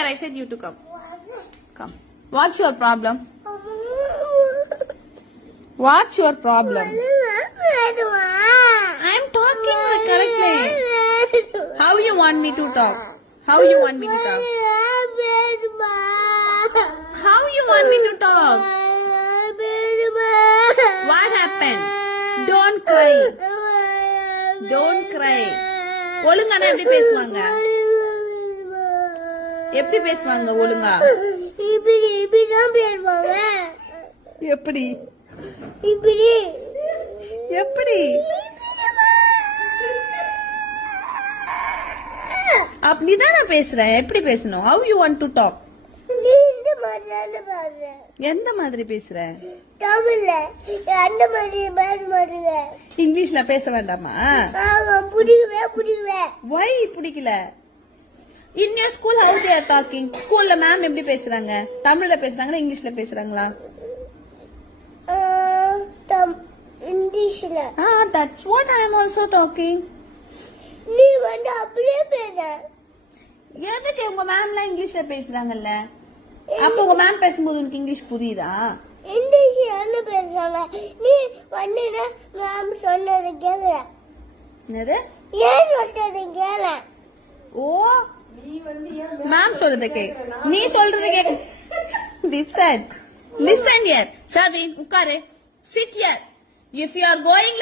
here. I said you to come. Come. What's your problem? What's your problem? I'm talking correctly. How you want me to talk? How you want me to talk? How you want me to talk? What happened? Don't cry. Don't cry. ஒழுங்கானா எப்படி பேசுவாங்க? எப்படி பேசுவாங்க ஒழுங்கா? இப்படி தான் பேசுவாங்க. எப்படி? இப்படி. எப்படி? அப்படிதான் நான் பேசுறேன். எப்படி பேசணும்? How you want to talk? நீ இந்த மாதிரி பாருங்க. எந்த மாதிரி பேசுற? தமிழ்ல அந்த மாதிரி பேச மாட்டீங்க. இங்கிலீஷ்ல பேச வேண்டாமா? புடிக்கவே. Why பிடிக்கல? In your school how they are talking? ஸ்கூல்ல மேம் எப்படி பேசுறாங்க? தமிழ்ல பேசுறாங்களா இங்கிலீஷ்ல பேசுறாங்களா? இங்கிலீஷ்ல. That's what I am also talking. நீ வந்து அப்படியே பேச. எதுக்கு உங்க மேம்லாம் இங்கிலீஷ்ல பேசுறாங்கல்ல? அப்ப உங்க மேம் பேசும்போது உனக்கு இங்கிலீஷ் புரியுதா? இங்கிலீஷ் என்ன பேசுறாங்க? நீ வந்து மேம் சொன்னது கேக்குற. என்னது? ஏன் சொல்றது கேள. ஓ மேம் சொல்றது கேக். நீ சொல்றது கேக். Listen here. Sarvin, உட்காரு. Sit here. If you are going like